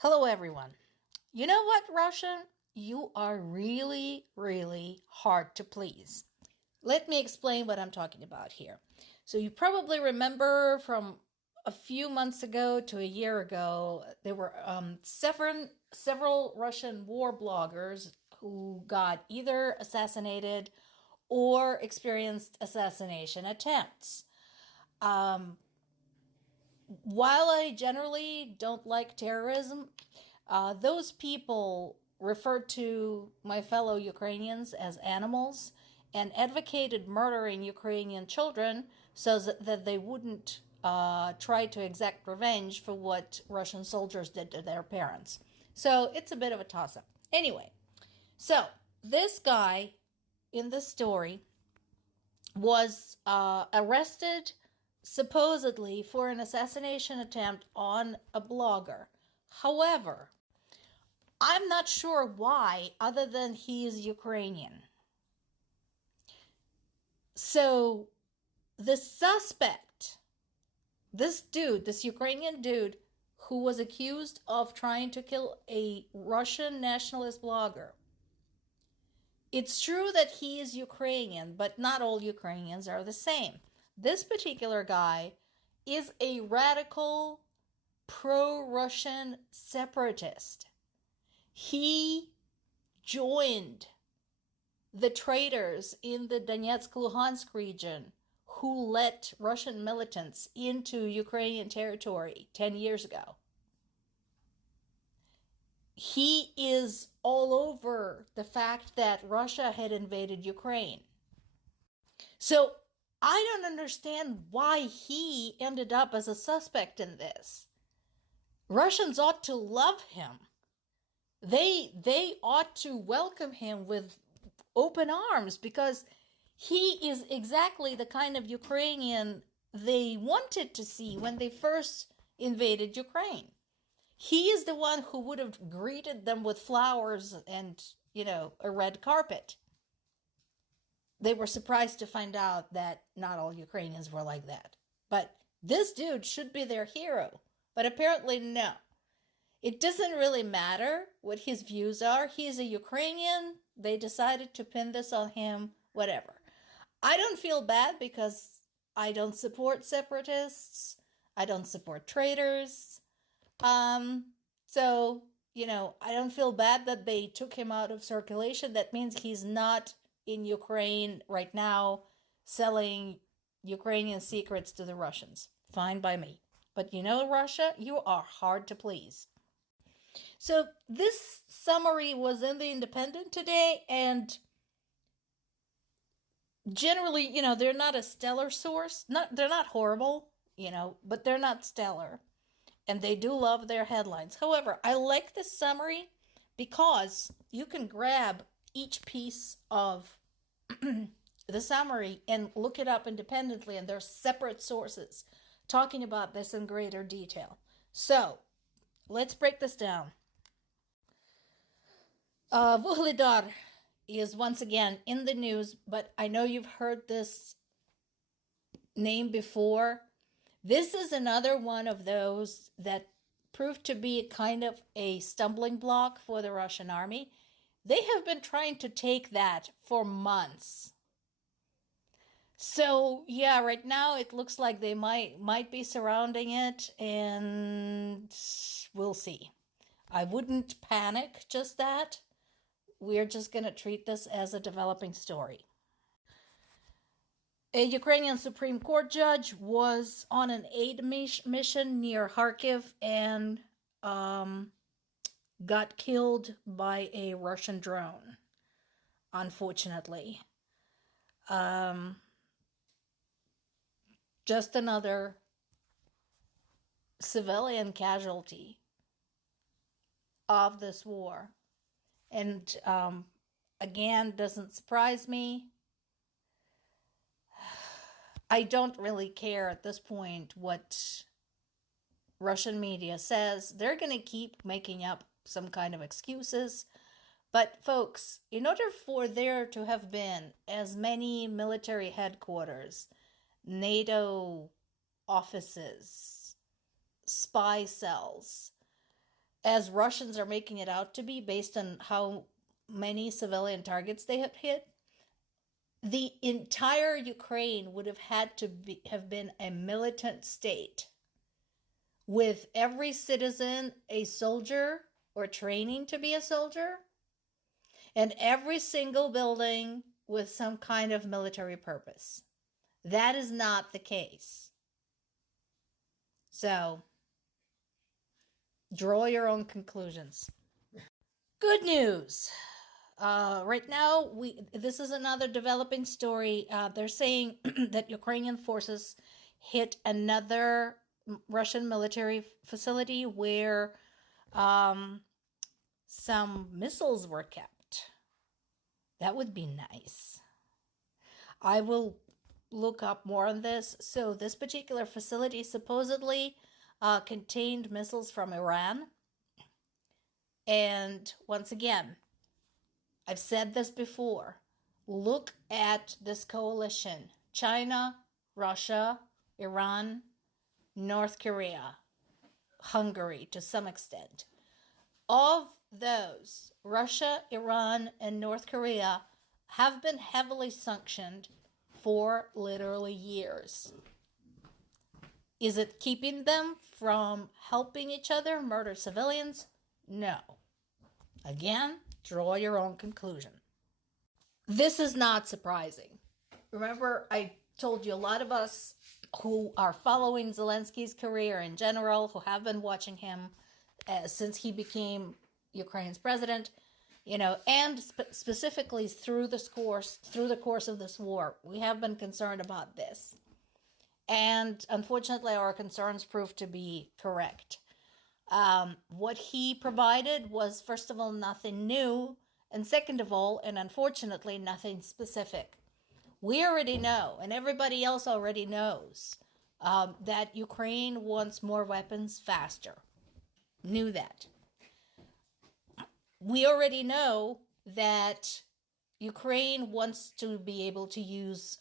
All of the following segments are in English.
Hello, everyone. You know what, Russia? You are really, really hard to please. Let me explain what I'm talking about here. So, you probably remember from a few months ago to a year ago, there were several Russian war bloggers who got either assassinated or experienced assassination attempts. Um, while I generally don't like terrorism, those people referred to my fellow Ukrainians as animals and advocated murdering Ukrainian children so that they wouldn't try to exact revenge for what Russian soldiers did to their parents. So it's a bit of a toss up. Anyway, so this guy in the story was arrested supposedly for an assassination attempt on a blogger. However, I'm not sure why, other than he is Ukrainian. So the suspect, this Ukrainian dude who was accused of trying to kill a Russian nationalist blogger, it's true that he is Ukrainian, but not all Ukrainians are the same. This particular guy is a radical pro-Russian separatist. He joined the traitors in the Donetsk-Luhansk region who let Russian militants into Ukrainian territory 10 years ago. He is all over the fact that Russia had invaded Ukraine. So I don't understand why he ended up as a suspect in this. Russians ought to love him. They ought to welcome him with open arms because he is exactly the kind of Ukrainian they wanted to see when they first invaded Ukraine. He is the one who would have greeted them with flowers and, a red carpet. They were surprised to find out that not all Ukrainians were like that. But this dude should be their hero. But apparently, no. It doesn't really matter what his views are. He's a Ukrainian. They decided to pin this on him, whatever. I don't feel bad because I don't support separatists. I don't support traitors. So, I don't feel bad that they took him out of circulation. That means he's not in Ukraine right now selling Ukrainian secrets to the Russians. Fine by me. But Russia, you are hard to please. So this summary was in the Independent today, and generally, they're not a stellar source. They're not horrible, but they're not stellar. And they do love their headlines. However, I like this summary because you can grab each piece of the summary and look it up independently, and there's separate sources talking about this in greater detail. So, let's break this down. Vuhlidar is once again in the news, but I know you've heard this name before. This is another one of those that proved to be kind of a stumbling block for the Russian army. They have been trying to take that for months. So yeah, right now it looks like they might be surrounding it, and we'll see. I wouldn't panic just that. We're just going to treat this as a developing story. A Ukrainian Supreme Court judge was on an aid mission near Kharkiv and got killed by a Russian drone, unfortunately. Just another civilian casualty of this war. And again, doesn't surprise me. I don't really care at this point what Russian media says. They're going to keep making up some kind of excuses. But folks, in order for there to have been as many military headquarters, NATO offices, spy cells, as Russians are making it out to be based on how many civilian targets they have hit, the entire Ukraine would have had to have been a militant state with every citizen a soldier or training to be a soldier, and every single building with some kind of military purpose. That is not the case. So, draw your own conclusions. Good news. Right now, this is another developing story. They're saying that Ukrainian forces hit another Russian military facility where some missiles were kept. That would be nice. I will look up more on this. So this particular facility supposedly contained missiles from Iran. And once again, I've said this before. Look at this coalition. China, Russia, Iran, North Korea, Hungary to some extent. Of those, Russia, Iran, and North Korea have been heavily sanctioned for literally years. Is it keeping them from helping each other murder civilians? No. Again, draw your own conclusion. This is not surprising. Remember, I told you a lot of us who are following Zelensky's career in general, who have been watching him since he became Ukraine's president, and specifically through the course of this war, we have been concerned about this. And unfortunately, our concerns proved to be correct. What he provided was, first of all, nothing new, and second of all, and unfortunately, nothing specific. We already know, and everybody else already knows, that Ukraine wants more weapons faster. Knew that. We already know that Ukraine wants to be able to use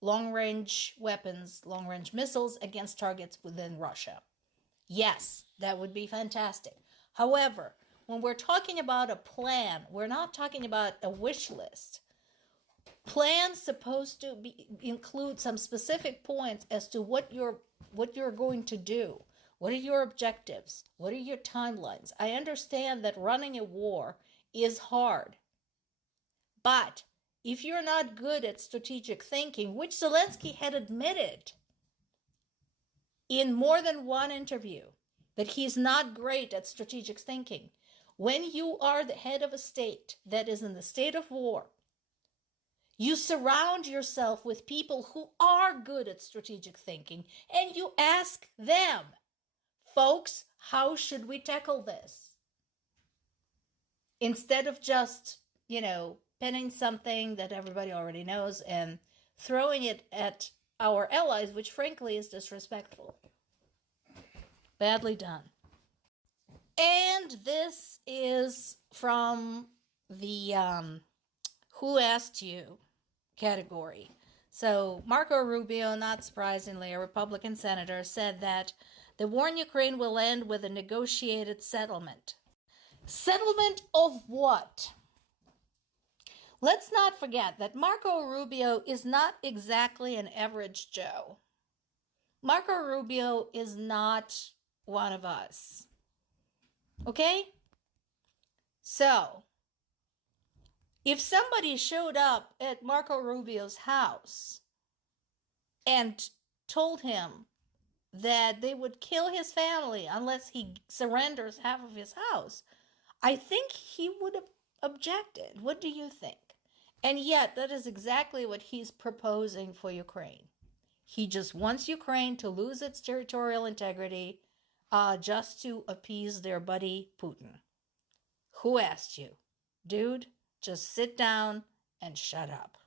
long-range weapons, long-range missiles against targets within Russia. Yes, that would be fantastic. However, when we're talking about a plan, we're not talking about a wish list. Plan's supposed to include some specific points as to what you're going to do. What are your objectives? What are your timelines? I understand that running a war is hard. But if you're not good at strategic thinking, which Zelensky had admitted in more than one interview, that he's not great at strategic thinking, when you are the head of a state that is in the state of war, you surround yourself with people who are good at strategic thinking, and you ask them, folks, how should we tackle this? Instead of just, pinning something that everybody already knows and throwing it at our allies, which frankly is disrespectful. Badly done. And this is from the Who Asked You category. So Marco Rubio, not surprisingly, a Republican senator, said that the war in Ukraine will end with a negotiated settlement. Settlement of what? Let's not forget that Marco Rubio is not exactly an average Joe. Marco Rubio is not one of us. Okay? So, if somebody showed up at Marco Rubio's house and told him that they would kill his family unless he surrenders half of his house, I think he would have objected. What do you think? And yet, that is exactly what he's proposing for Ukraine. He just wants Ukraine to lose its territorial integrity just to appease their buddy Putin. Who asked you? Dude, just sit down and shut up.